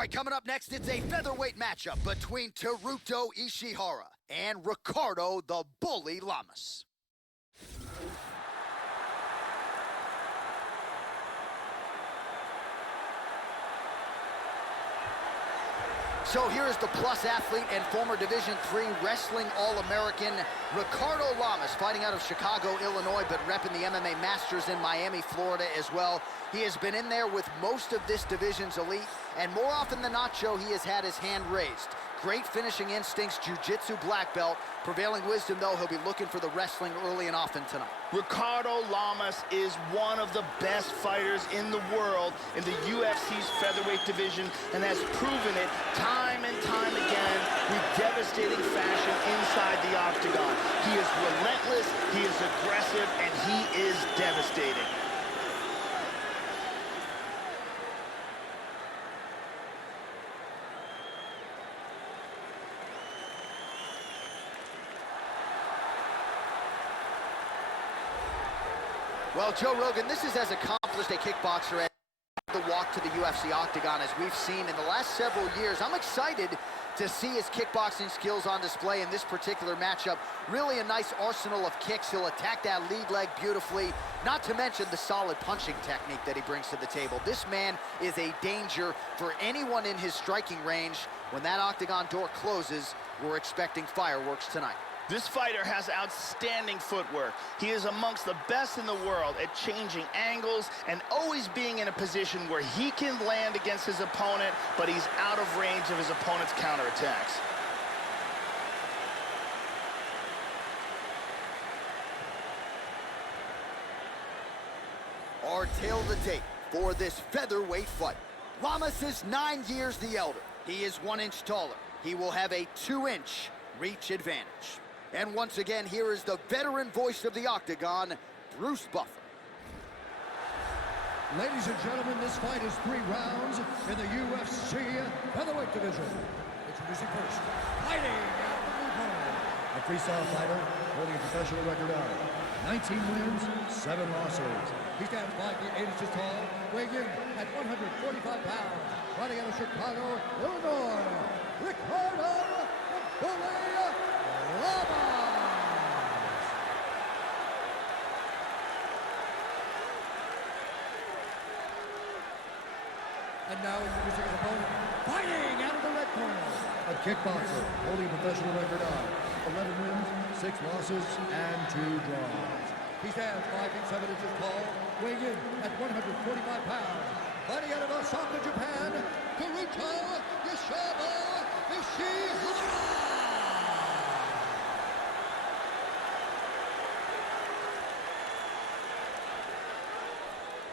right, coming up next, it's a featherweight matchup between Teruto Ishihara and Ricardo the Bully Lamas. So here is the plus athlete and former Division III Wrestling All-American Ricardo Lamas, fighting out of Chicago, Illinois, but repping the MMA Masters in Miami, Florida as well. He has been in there with most of this division's elite, and more often than not, Joe, he has had his hand raised. Great finishing instincts, jiu-jitsu black belt. Prevailing wisdom, though, he'll be looking for the wrestling early and often tonight. Ricardo Lamas is one of the best fighters in the world in the UFC's featherweight division and has proven it time and time again with devastating fashion inside the octagon. He is relentless, he is aggressive, and he is devastating. Well, Joe Rogan, this is as accomplished a kickboxer as the walk to the UFC octagon as we've seen in the last several years. I'm excited to see his kickboxing skills on display in this particular matchup. Really a nice arsenal of kicks. He'll attack that lead leg beautifully, not to mention the solid punching technique that he brings to the table. This man is a danger for anyone in his striking range. When that octagon door closes, we're expecting fireworks tonight. This fighter has outstanding footwork. He is amongst the best in the world at changing angles and always being in a position where he can land against his opponent, but he's out of range of his opponent's counterattacks. Our tale of the tape for this featherweight fight. Lamas is 9 years the elder. He is 1 inch taller. He will have a 2-inch reach advantage. And once again, here is the veteran voice of the octagon, Bruce Buffer. Ladies and gentlemen, this fight is 3 rounds in the UFC featherweight division. Introducing first, fighting out of the blue corner, a freestyle fighter holding a professional record of 19 wins, 7 losses. He stands 5 feet 8 inches tall, weighing in at 145 pounds. Fighting out of Chicago, Illinois, Ricardo the Bully Lamas. And now introducing his opponent, fighting out of the red corner, a kickboxer holding a professional record of 11 wins, 6 losses, and 2 draws. He stands 5 feet 7 inches tall, weighing in at 145 pounds. Fighting out of Osaka, Japan, Teruto Ishihara.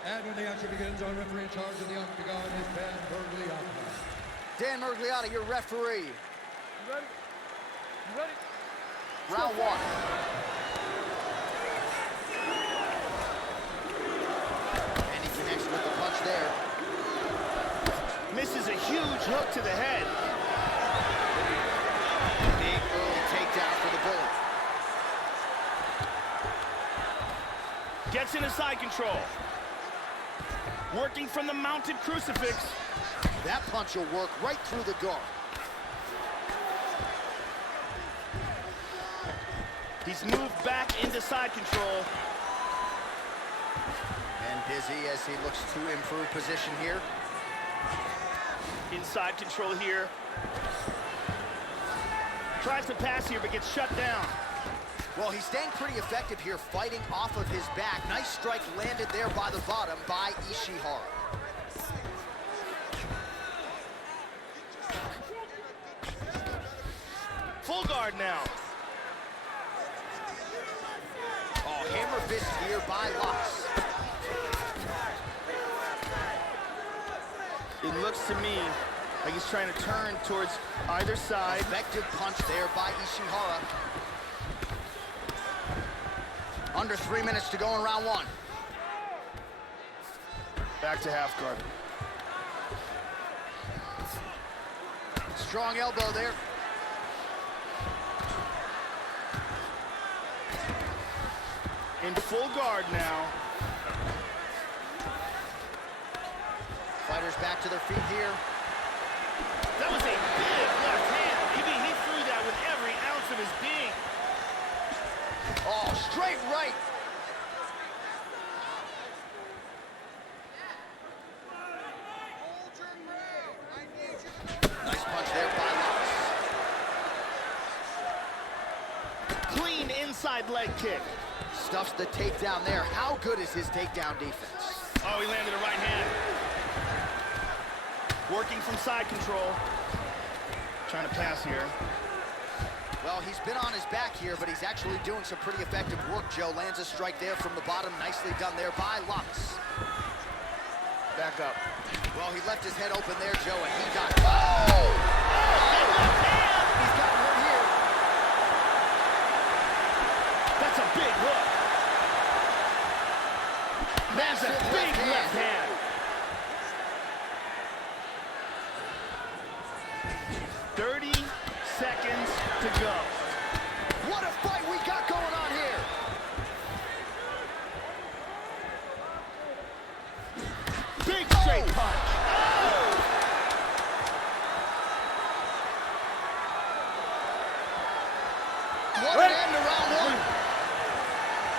And when the action begins, our referee in charge of the octagon is Dan Mergliotta. Dan Mergliotta, your referee. You ready? You ready? Round 1. And he connects with the punch there. Misses a huge hook to the head. Big early takedown for the Bullet. Gets into side control. Working from the mounted crucifix. That punch will work right through the guard. He's moved back into side control. And busy as he looks to improve position here. Inside control here. Tries to pass here, but gets shut down. Well, he's staying pretty effective here, fighting off of his back. Nice strike landed there by the bottom by Ishihara. Full guard now. Oh, hammer fist here by Lamas. It looks to me like he's trying to turn towards either side. Effective punch there by Ishihara. Under 3 minutes to go in round 1. Back to half guard. Strong elbow there. In full guard now. Fighters back to their feet here. That was a big left hand. He threw that with every ounce of his being. Oh, straight right. Nice punch there by Lux. Clean inside leg kick. Stuffs the takedown there. How good is his takedown defense? Oh, he landed a right hand. Working from side control. Trying to pass here. Well, he's been on his back here, but he's actually doing some pretty effective work, Joe. Lands a strike there from the bottom. Nicely done there by Lux. Back up. Well, he left his head open there, Joe, and he got... Oh! He's got one here. That's a big hook. That's a big left hand. Seconds to go. What a fight we got going on here. Big straight punch. Oh! What an end to round one.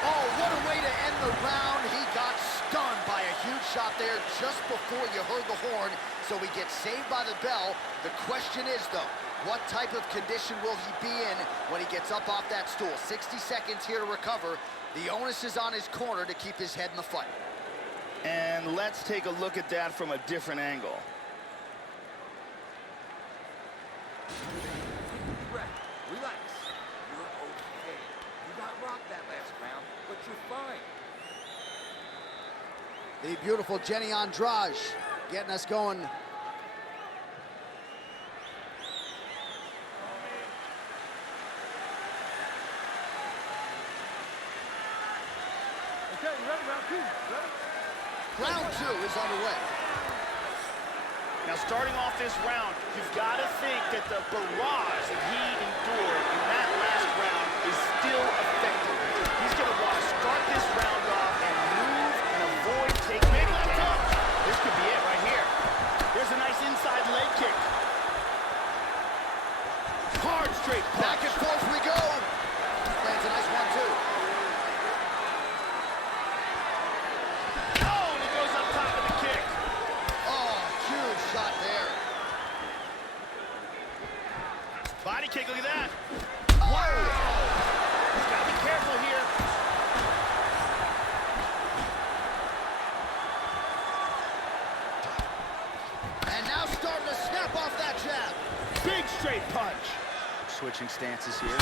Oh, what a way to end the round. He got stunned by a huge shot there just before you heard the horn, so he gets saved by the bell. The question is, though, what type of condition will he be in when he gets up off that stool? 60 seconds here to recover. The onus is on his corner to keep his head in the fight. And let's take a look at that from a different angle. Relax. You're okay. You got rocked that last round, but you're fine. The beautiful Jenny Andrade getting us going. Okay, you ready? Round two. Ready? Round two is underway. Now, starting off this round, you've got to think that the barrage that he endured in that last round is still effective. He's going to want to start this round off and move and avoid taking any damage. This could be it right here. There's a nice inside leg kick. Hard straight punch. Back and forth we go. Lands a nice one, too. Oh, and he goes up top of the kick. Oh, huge shot there. Body kick, look at that. Wow. He's got to be careful here. And now starting to snap off that jab. Big straight punch. Switching stances here.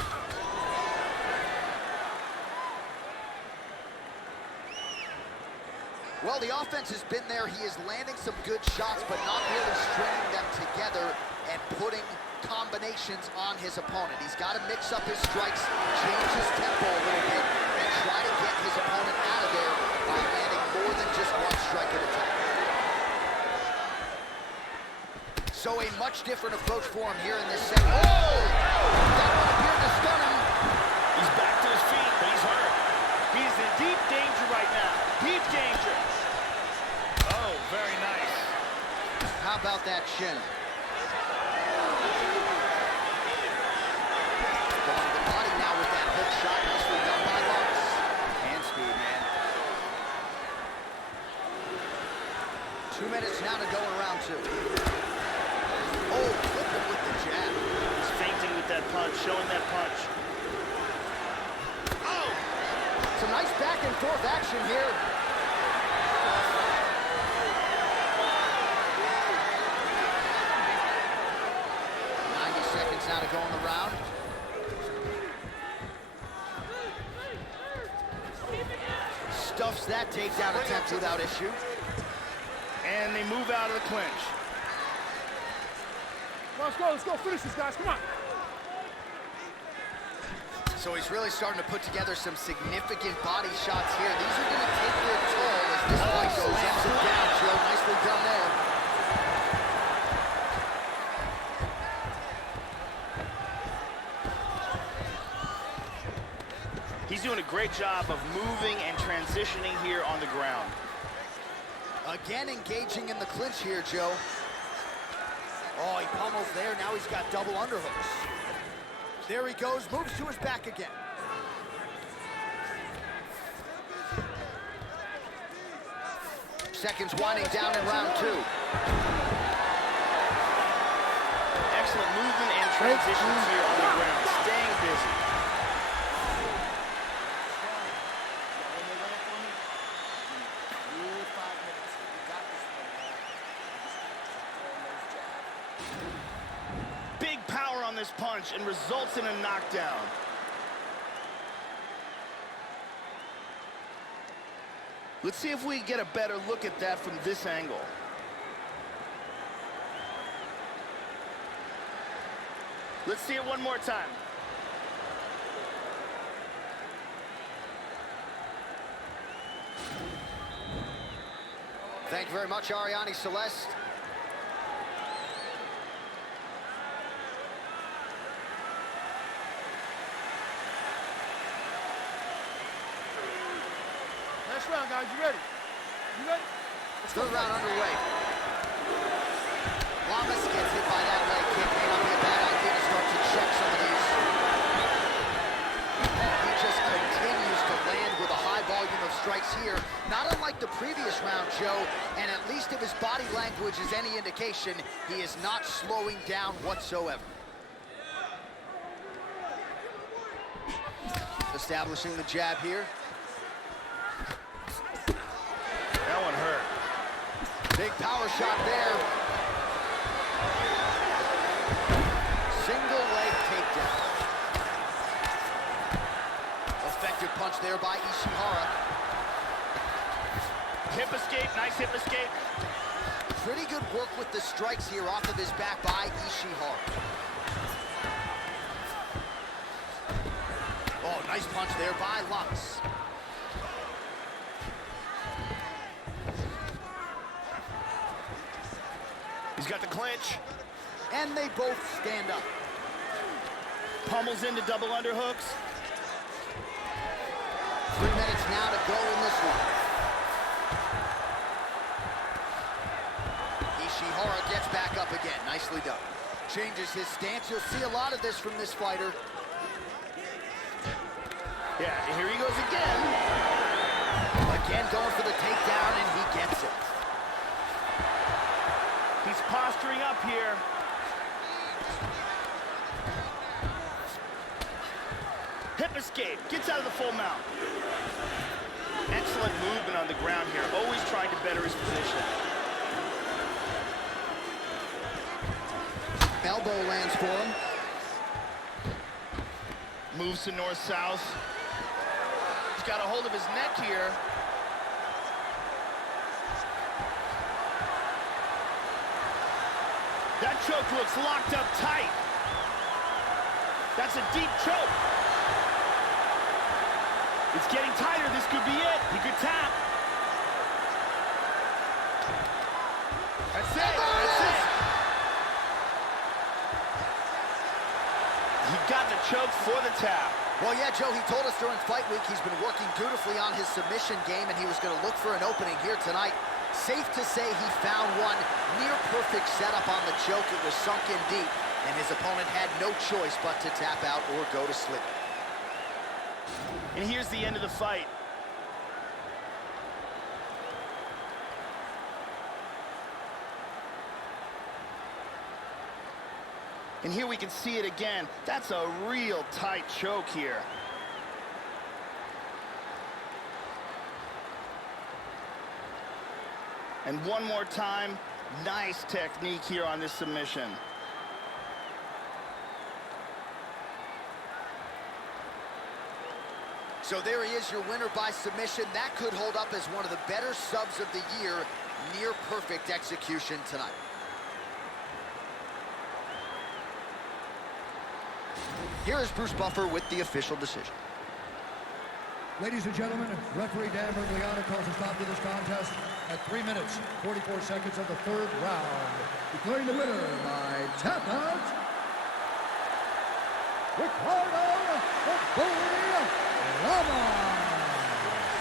Well, the offense has been there. He is landing some good shots, but not really stringing them together and putting combinations on his opponent. He's got to mix up his strikes, change his tempo a little bit, and try to get his opponent out of there by landing more than just one strike at a time. So a much different approach for him here in this second. Oh! That one appeared to stun him. He's back to his feet, but he's hurt. He's in deep danger right now. Deep danger. Oh, very nice. How about that shin? Going to the body now with that hook shot. Nicely done by Lux. Hand speed, man. 2 minutes now to go in round two. Oh, flipping with the jab. He's feinting with that punch, showing that punch. Oh! Some nice back and forth action here. Now to go in the round. Stuffs that takedown attempt without issue. And they move out of the clinch. Well, let's go. Finish this, guys. Come on. So he's really starting to put together some significant body shots here. These are going to take their toll as this fight goes up and down, Joe. Nicely done there. He's doing a great job of moving and transitioning here on the ground. Again engaging in the clinch here, Joe. Oh, he pummels there. Now he's got double underhooks. There he goes, moves to his back again. Seconds winding down in round 2. Excellent movement and transitions here on the ground, staying busy. Big power on this punch and results in a knockdown. Let's see if we get a better look at that from this angle. Let's see it one more time. Thank you very much, Ariane Celeste. Next round, guys. You ready? You ready? Third round underway. Lamas gets hit by that leg kick. May not be a bad idea to start to check some of these. He just continues to land with a high volume of strikes here. Not unlike the previous round, Joe, and at least if his body language is any indication, he is not slowing down whatsoever. Establishing the jab here. That one hurt. Big power shot there. Single leg takedown. Effective punch there by Ishihara. Hip escape, nice hip escape. Pretty good work with the strikes here off of his back by Ishihara. Oh, nice punch there by Lamas. He's got the clinch. And they both stand up. Pummels into double underhooks. 3 minutes now to go in this one. Ishihara gets back up again. Nicely done. Changes his stance. You'll see a lot of this from this fighter. Yeah, here he goes again. Again going for the takedown, and he gets it. He's posturing up here. Hip escape, gets out of the full mount. Excellent movement on the ground here, always trying to better his position. Elbow lands for him. Moves to north-south. He's got a hold of his neck here. That choke looks locked up tight. That's a deep choke. It's getting tighter. This could be it. He could tap. That's it. That's it. He got the choke for the tap. Well, yeah, Joe, he told us during fight week he's been working dutifully on his submission game, and he was going to look for an opening here tonight. Safe to say he found one. Near perfect setup on the choke. It was sunk in deep, and his opponent had no choice but to tap out or go to sleep. And here's the end of the fight. And here we can see it again. That's a real tight choke here. And one more time, nice technique here on this submission. So there he is, your winner by submission. That could hold up as one of the better subs of the year. Near perfect execution tonight. Here is Bruce Buffer with the official decision. Ladies and gentlemen, referee Dan Bergliano calls a stop to this contest at 3 minutes, 44 seconds of the third round. Declaring the winner by tap out, Ricardo the Bully Lama.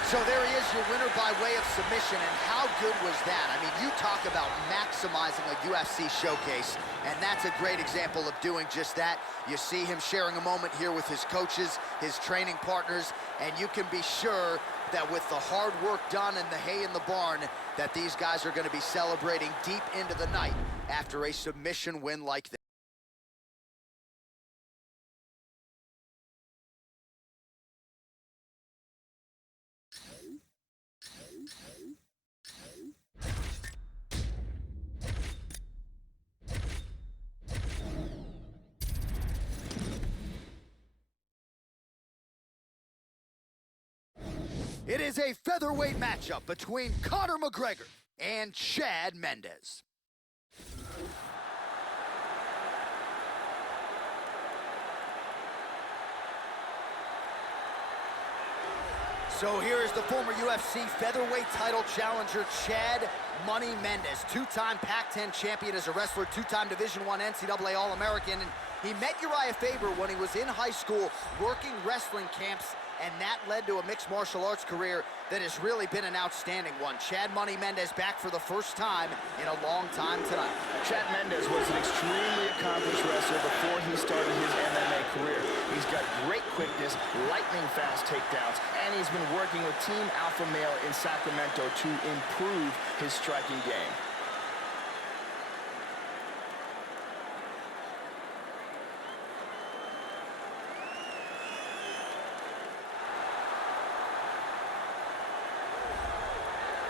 So there he is, your winner by way of submission, and how good was that? I mean, you talk about maximizing a UFC showcase, and that's a great example of doing just that. You see him sharing a moment here with his coaches, his training partners, and you can be sure that with the hard work done and the hay in the barn, that these guys are going to be celebrating deep into the night after a submission win like that. It is a featherweight matchup between Conor McGregor and Chad Mendes. So here is the former UFC featherweight title challenger, Chad Money Mendes, two-time Pac-10 champion as a wrestler, two-time Division I NCAA All-American, and he met Uriah Faber when he was in high school working wrestling camps, and that led to a mixed martial arts career that has really been an outstanding one. Chad Money Mendes back for the first time in a long time tonight. Chad Mendes was an extremely accomplished wrestler before he started his MMA career. He's got great quickness, lightning-fast takedowns, and he's been working with Team Alpha Male in Sacramento to improve his striking game.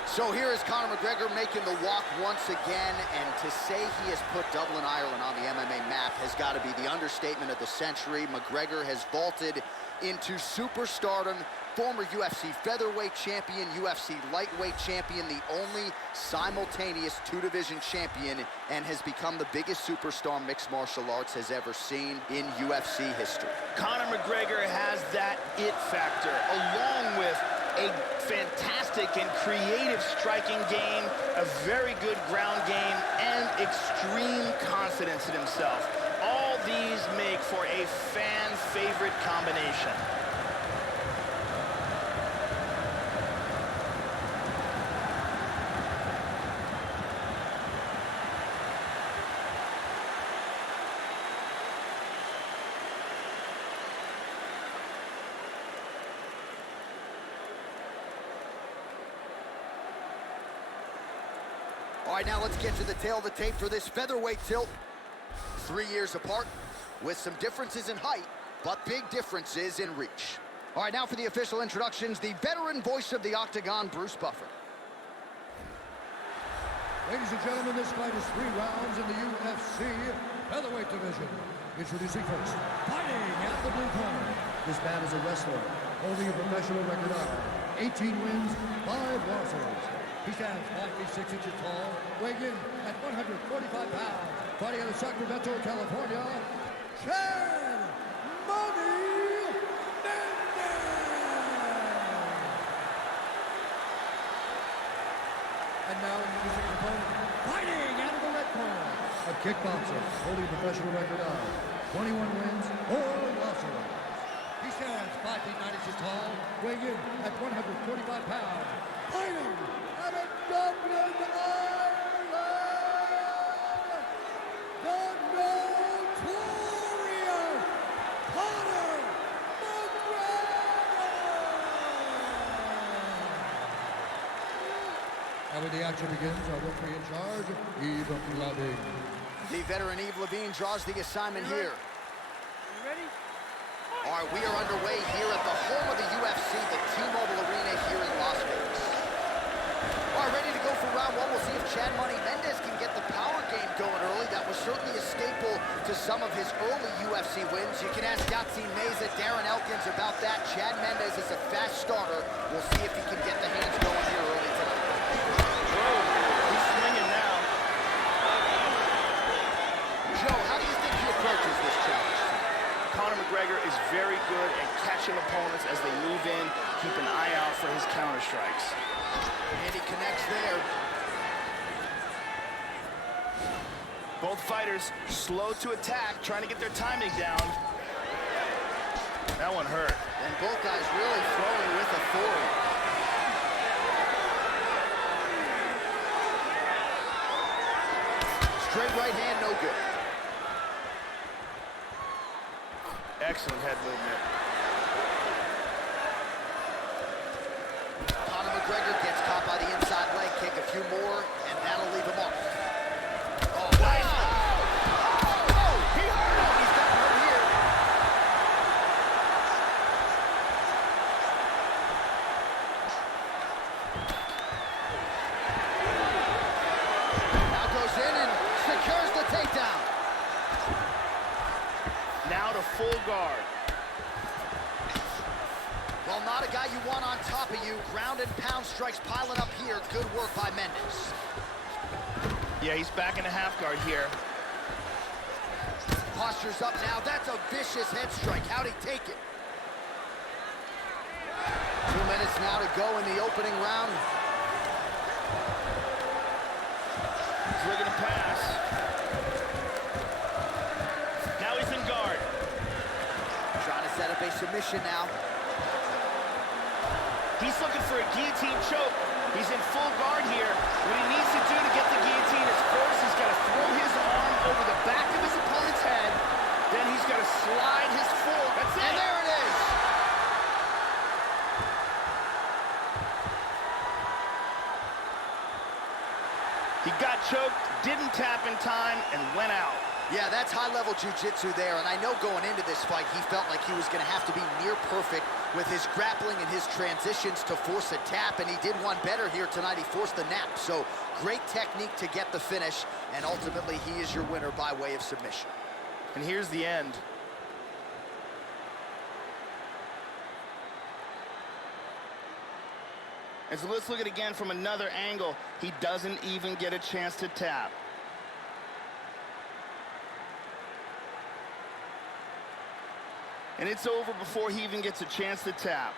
So here is Conor McGregor making the walk once again, and to say he has put Dublin, Ireland on the MMA map has got to be the understatement of the century. McGregor has vaulted into superstardom, former UFC featherweight champion, UFC lightweight champion, the only simultaneous two-division champion, and has become the biggest superstar mixed martial arts has ever seen in UFC history. Conor McGregor has that it factor, along with a fantastic and creative striking game, a very good ground game, and extreme confidence in himself. All these make for a fan-favorite combination. All right, now let's get to the tail of the tape for this featherweight tilt. 3 years apart, with some differences in height, but big differences in reach. All right, now for the official introductions, the veteran voice of the Octagon, Bruce Buffer. Ladies and gentlemen, this fight is 3 rounds in the UFC featherweight division. Introducing first, fighting at the blue corner. This man is a wrestler, holding a professional record of 18 wins, 5 losses. He stands 5 feet 6 inches tall, weighing in at 145 pounds. Fighting out of Sacramento, California, Chad Money Mendes! And now introducing his opponent, fighting out of the red corner, a kickboxer holding a professional record of 21 wins, 4 losses. He stands 5 feet 9 inches tall, weighing in at 145 pounds. Fighting out of Dublin, Ireland, the notorious Conor McGregor! And when the action begins, our referee in charge, Yves Levine. The veteran Yves Levine draws the assignment here. You ready? All right, we are underway here at the home of the UFC, the T-Mobile Arena here in Las Vegas. All right, ready to go for round one. We'll see if Chad Money Mendes can get the power game going early. That was certainly a staple to some of his early UFC wins. You can ask Yatsine Meza, Darren Elkins about that. Chad Mendes is a fast starter. We'll see if he can get the hands going here early tonight. Whoa, he's swinging now. Joe, how do you think he approaches this challenge? Conor McGregor is very good at catching opponents as they move in. Keep an eye out for his counter strikes. And he connects there. Both fighters slow to attack, trying to get their timing down. That one hurt. And both guys really throwing with authority. Straight right hand, no good. Excellent head movement. Conor McGregor gets caught by the inside leg kick. A few more, and that'll leave him off. Oh, nice. Oh, he hurt him. He's got hurt here. Now goes in and secures the takedown. Now to full guard. Well, not a guy you want on top of you. Ground and pound strikes piling up here. Good work by Mendes. Yeah, he's back in the half guard here. Posture's up now. That's a vicious head strike. How'd he take it? 2 minutes now to go in the opening round. He's looking to pass. Now he's in guard. Trying to set up a submission now. He's looking for a guillotine choke. He's in full guard here. What he needs to do to get the guillotine is first he's got to throw his arm over the back of his opponent's head. Then he's got to slide his fork. That's it. And there it is. He got choked, didn't tap in time, and went out. Yeah, that's high-level jiu-jitsu there, and I know going into this fight, he felt like he was going to have to be near perfect with his grappling and his transitions to force a tap, and he did one better here tonight. He forced the nap, so great technique to get the finish, and ultimately he is your winner by way of submission. And here's the end. And so let's look at it again from another angle. He doesn't even get a chance to tap. And it's over before he even gets a chance to tap.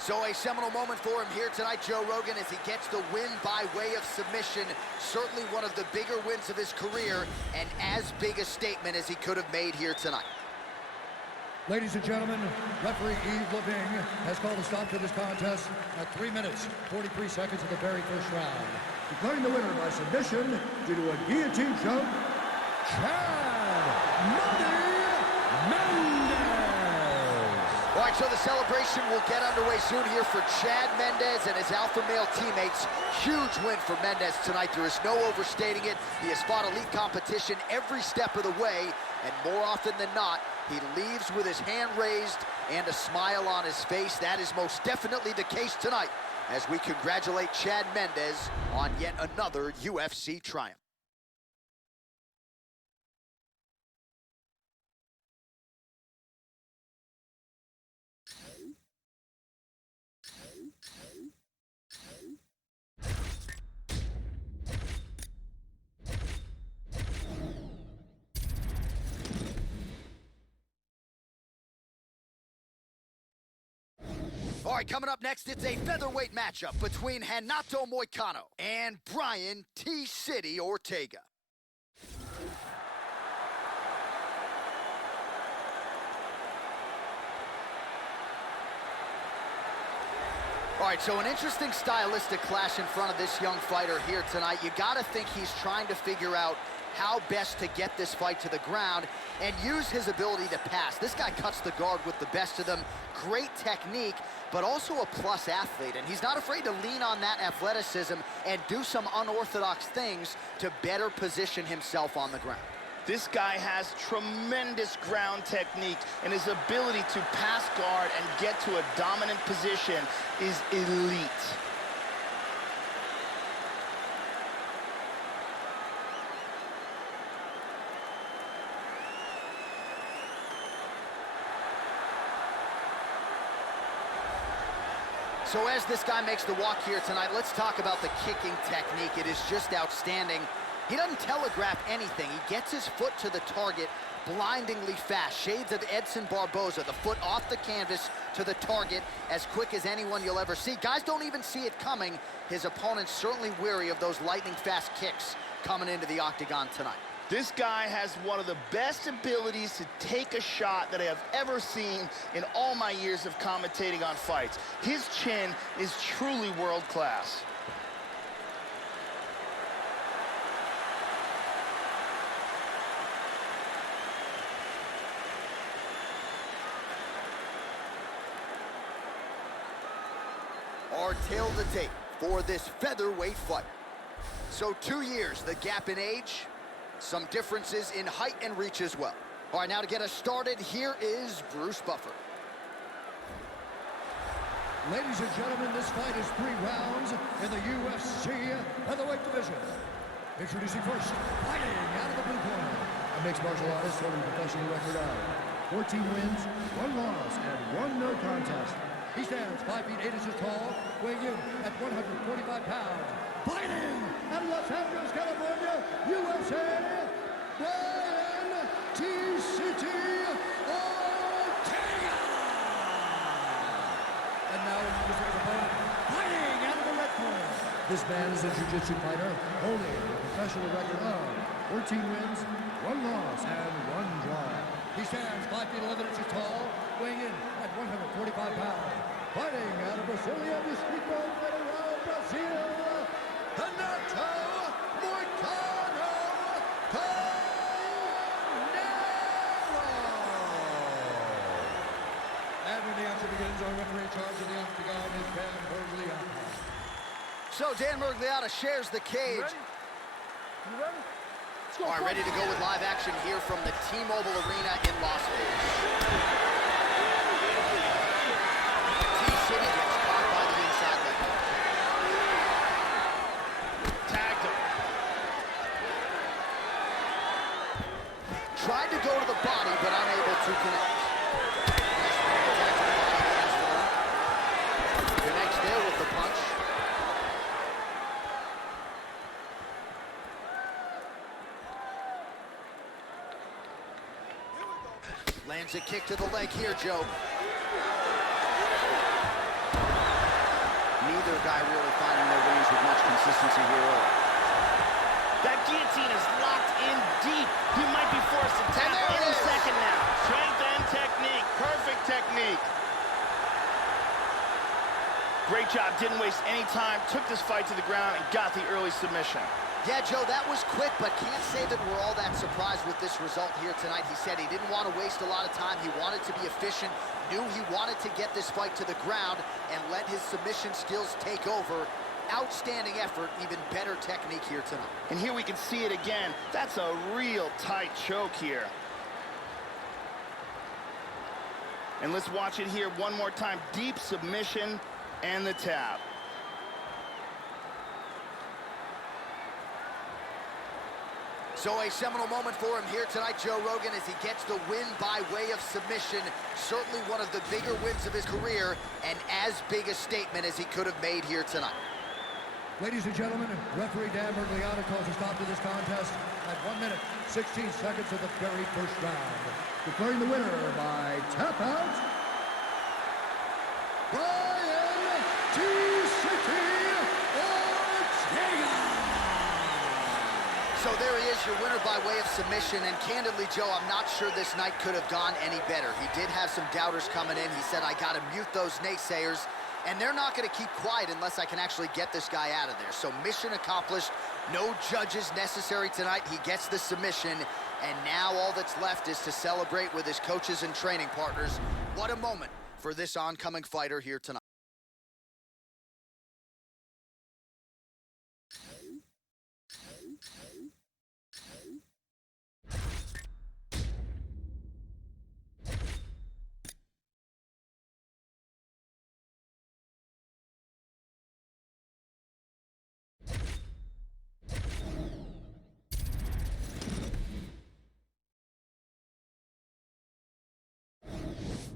So a seminal moment for him here tonight, Joe Rogan, as he gets the win by way of submission. Certainly one of the bigger wins of his career, and as big a statement as he could have made here tonight. Ladies and gentlemen, referee Yves Leving has called a stop to this contest at 3 minutes, 43 seconds of the very first round. Declaring the winner by submission due to a guillotine choke, Chad Mendes. All right, so the celebration will get underway soon here for Chad Mendes and his alpha male teammates. Huge win for Mendes tonight. There is no overstating it. He has fought elite competition every step of the way, and more often than not, he leaves with his hand raised and a smile on his face. That is most definitely the case tonight, as we congratulate Chad Mendes on yet another UFC triumph. All right, coming up next, it's a featherweight matchup between Renato Moicano and Brian T-City Ortega. All right, so an interesting stylistic clash in front of this young fighter here tonight. You got to think he's trying to figure out how best to get this fight to the ground and use his ability to pass. This guy cuts the guard with the best of them. Great technique, but also a plus athlete, and he's not afraid to lean on that athleticism and do some unorthodox things to better position himself on the ground. This guy has tremendous ground technique, and his ability to pass guard and get to a dominant position is elite. So as this guy makes the walk here tonight, let's talk about the kicking technique. It is just outstanding. He doesn't telegraph anything. He gets his foot to the target blindingly fast. Shades of Edson Barboza, the foot off the canvas to the target as quick as anyone you'll ever see. Guys don't even see it coming. His opponent's certainly weary of those lightning fast kicks coming into the octagon tonight. This guy has one of the best abilities to take a shot that I have ever seen in all my years of commentating on fights. His chin is truly world class. Our tale to tape for this featherweight fight. So 2 years, the gap in age, some differences in height and reach as well. All right, now to get us started, here is Bruce Buffer. Ladies and gentlemen, this fight is 3 rounds in the UFC featherweight division. Introducing first, fighting out of the blue corner, a mixed martial artist holding a professional record of 14 wins, 1 loss, and 1 no contest. He stands 5 feet 8 inches tall, weighing in at 145 pounds. Fighting out of Los Angeles, California, UFC, Brian T.C.T. Ortega! And now introducing his opponent, fighting out of the red corner. This man is a jiu-jitsu fighter, holding a professional record of 14 wins, 1 loss, and 1 draw. He stands 5 feet 11 inches tall, weighing in at 145 pounds. Fighting out of Brasilia, Distrito Federal, Brazil, Renato Moicano Cornero. And when the action begins, our referee in charge of the octagon is Dan Mergliata. So Dan Mergliata shares the cage. You ready? Let's go. All right, ready to go with live action here from the T-Mobile Arena in Las Vegas. T-City gets caught by the inside leg. Tagged him. Tried to go to the body, but unable to connect. Connects there with the punch. Lands a kick to the leg here, Joe. Neither guy really finding their range with much consistency here early. That guillotine is locked in deep. He might be forced to tap any second now. Strength and technique. Perfect technique. Great job. Didn't waste any time. Took this fight to the ground and got the early submission. Yeah, Joe, that was quick, but can't say that we're all that surprised with this result here tonight. He said he didn't want to waste a lot of time. He wanted to be efficient, knew he wanted to get this fight to the ground and let his submission skills take over. Outstanding effort, even better technique here tonight. And here we can see it again. That's a real tight choke here. And let's watch it here one more time. Deep submission and the tap. So a seminal moment for him here tonight, Joe Rogan, as he gets the win by way of submission. Certainly one of the bigger wins of his career, and as big a statement as he could have made here tonight. Ladies and gentlemen, referee Dan Mergliata calls a stop to this contest at 1 minute, 16 seconds of the very first round. Declaring the winner by tap out, Brian T.C.T. Ortega! So there he is, your winner by way of submission, and candidly, Joe, I'm not sure this night could have gone any better. He did have some doubters coming in. He said, I gotta mute those naysayers, and they're not gonna keep quiet unless I can actually get this guy out of there. So mission accomplished, no judges necessary tonight. He gets the submission, and now all that's left is to celebrate with his coaches and training partners. What a moment for this oncoming fighter here tonight.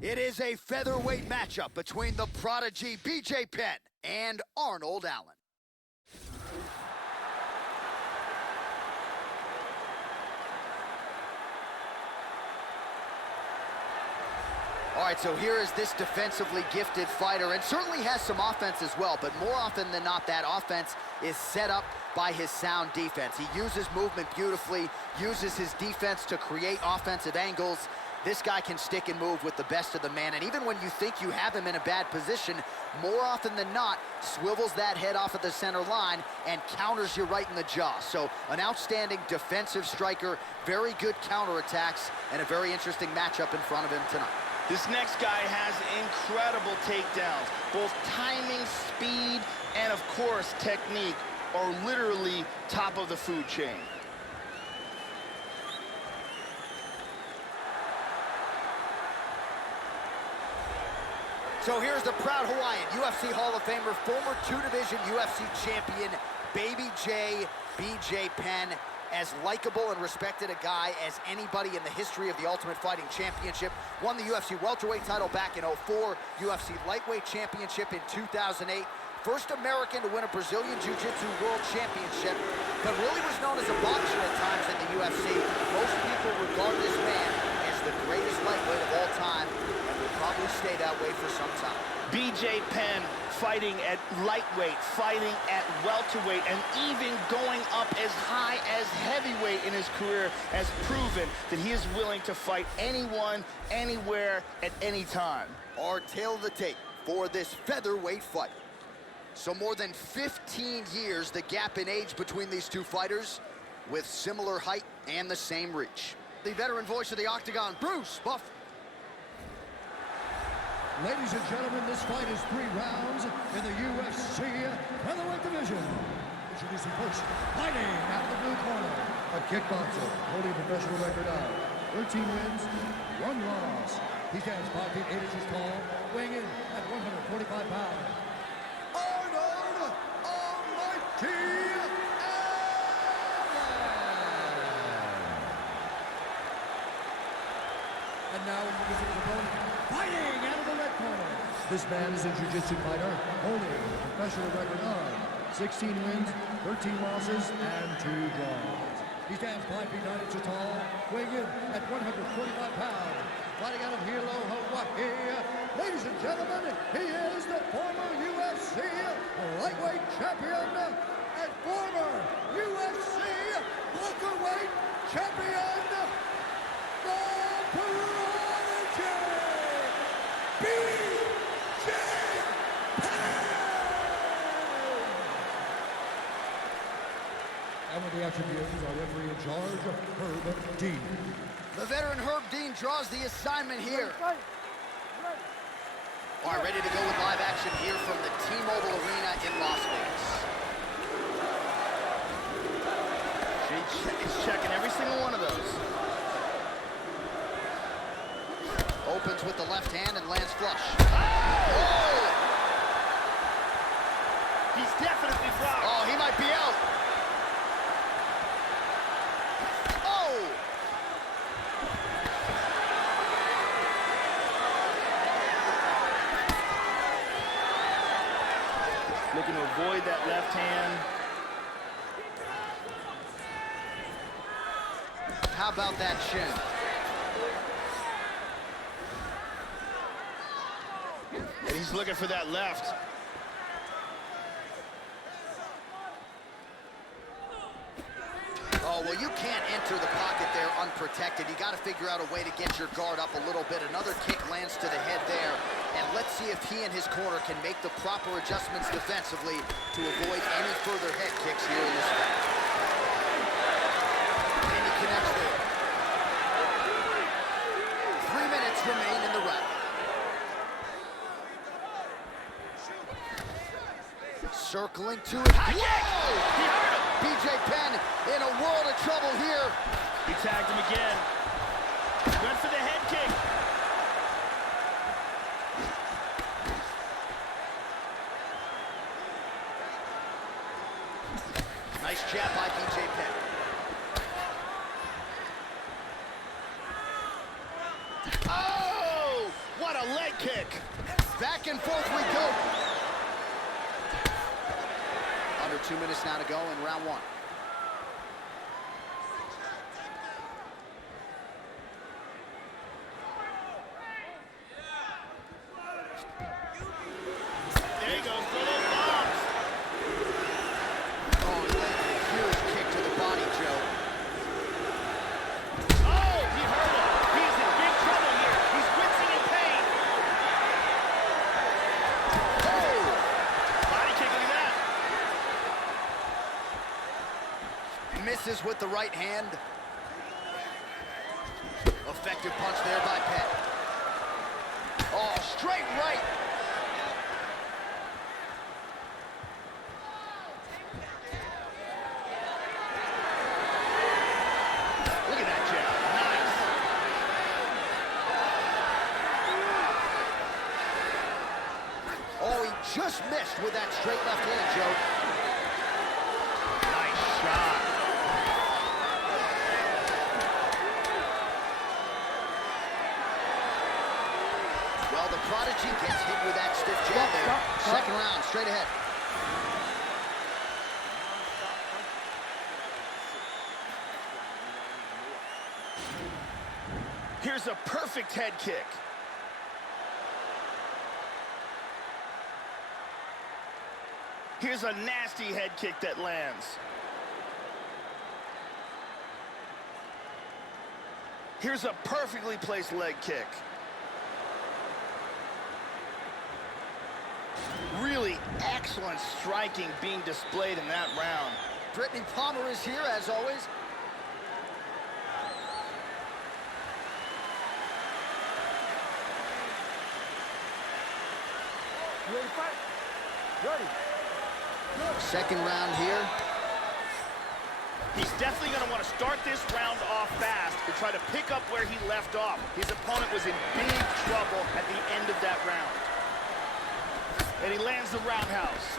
It is a featherweight matchup between the prodigy BJ Penn and Arnold Allen. All right, so here is this defensively gifted fighter, and certainly has some offense as well, but more often than not, that offense is set up by his sound defense. He uses movement beautifully, uses his defense to create offensive angles. This guy can stick and move with the best of the man, and even when you think you have him in a bad position, more often than not, swivels that head off at the center line and counters you right in the jaw. So an outstanding defensive striker, very good counterattacks, and a very interesting matchup in front of him tonight. This next guy has incredible takedowns. Both timing, speed, and of course, technique are literally top of the food chain. So here's the proud Hawaiian, UFC Hall of Famer, former two-division UFC champion, Baby J, BJ Penn. As likable and respected a guy as anybody in the history of the Ultimate Fighting Championship. Won the UFC welterweight title back in 2004, UFC lightweight championship in 2008. First American to win a Brazilian Jiu-Jitsu World Championship, but really was known as a boxer at times in the UFC. Most people regard this man as the greatest lightweight of all time, and will probably stay that way for some time. BJ Penn fighting at lightweight, fighting at welterweight, and even going up as high as heavyweight in his career, has proven that he is willing to fight anyone, anywhere, at any time. Our tail of the tape for this featherweight fight. So more than 15 years, the gap in age between these two fighters, with similar height and the same reach. The veteran voice of the Octagon, Bruce Buff. Ladies and gentlemen, this fight is 3 rounds in the UFC featherweight division. Introducing first, fighting out of the blue corner, a kickboxer holding a professional record of 13 wins, 1 loss. He stands 5 feet 8 inches tall, weighing in at 145 pounds. Arnold Almighty Allen. And now introducing his opponent, fighting out of the red corner. This man is a jiu-jitsu fighter, holding a professional record of 16 wins, 13 losses, and 2 draws. He stands 5 feet 9 inches tall, weighing in at 145 pounds. Fighting out of Hilo, Hawaii. Ladies and gentlemen, he is the former UFC lightweight champion and former UFC welterweight champion, the Prodigy, BJ Penn! And with the action begins, our referee in charge, Herb Dean. The veteran Herb Dean draws the assignment here. All right, ready to go with live action here from the T-Mobile Arena in Las Vegas. He's checking every single one of those. Opens with the left hand and lands flush. Oh! He's definitely rocked. Oh, he might be out. Oh! Looking to avoid that left hand. How about that shin? And he's looking for that left. Oh, well, you can't enter the pocket there unprotected. You got to figure out a way to get your guard up a little bit. Another kick lands to the head there. And let's see if he and his corner can make the proper adjustments defensively to avoid any further head kicks here in this fight. And he connects there. 3 minutes remain in the round. Circling to it. Whoa! He hurt him. BJ Penn in a world of trouble here. He tagged him again. Went for the head kick. Nice jab by BJ Penn. Oh! What a leg kick. Back and forth we go. Under 2 minutes now to go in round 1. There he goes for those bombs. Misses with the right hand. Effective punch there by Penn. Oh, straight right. Look at that jab. Nice. Oh, he just missed with that straight left hand, Joe. Nice shot. Well, the prodigy gets hit with that stiff jab there. Second round, straight ahead. Here's a perfect head kick. Here's a nasty head kick that lands. Here's a perfectly placed leg kick. Really excellent striking being displayed in that round. Brittany Palmer is here, as always. You ready to fight? Ready. Second round here. He's definitely going to want to start this round off fast to try to pick up where he left off. His opponent was in big trouble at the end of that round. And he lands the roundhouse.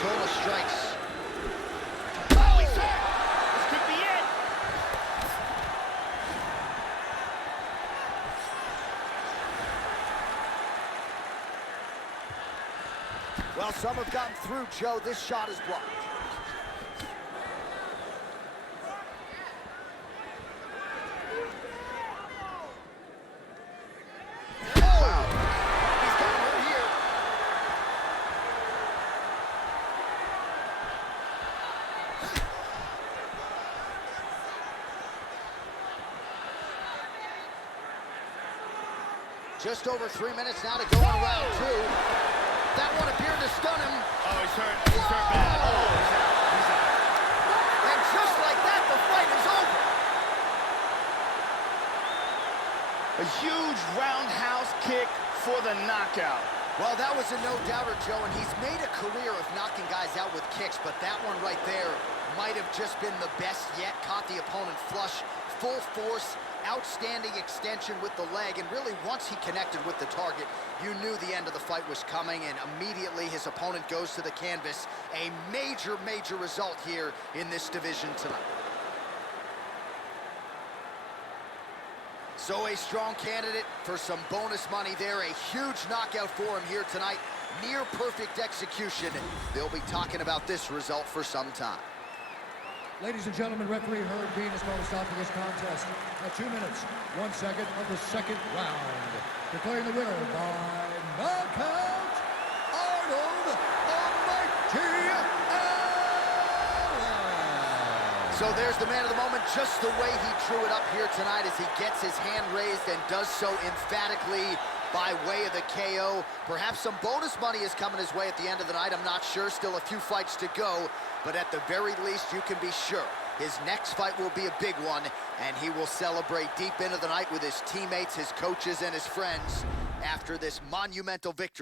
Total strikes. Oh, he's hit! This could be it! Well, some have gotten through, Joe. This shot is blocked. Oh! He's got hurt here. Just over 3 minutes now to go in round two. That one appeared to stun him. Oh, he's hurt. He's hurt bad. Oh, he's out. He's out. And just like that, the fight is over. A huge roundhouse kick for the knockout. Well, that was a no-doubter, Joe, and he's made a career of knocking guys out with kicks, but that one right there might have just been the best yet. Caught the opponent flush, full force, outstanding extension with the leg, and really once he connected with the target, you knew the end of the fight was coming, and immediately his opponent goes to the canvas. A major, major result here in this division tonight. So a strong candidate for some bonus money there. A huge knockout for him here tonight. Near perfect execution. They'll be talking about this result for some time. Ladies and gentlemen, referee Herb Dean has called a stop to this contest at 2 minutes, 1 second of the second round. Declaring the winner by knockout, Arnold Almighty Allen. So there's the man of the moment, just the way he drew it up here tonight as he gets his hand raised and does so emphatically by way of the KO. Perhaps some bonus money is coming his way at the end of the night. I'm not sure. Still a few fights to go. But at the very least, you can be sure his next fight will be a big one, and he will celebrate deep into the night with his teammates, his coaches, and his friends after this monumental victory.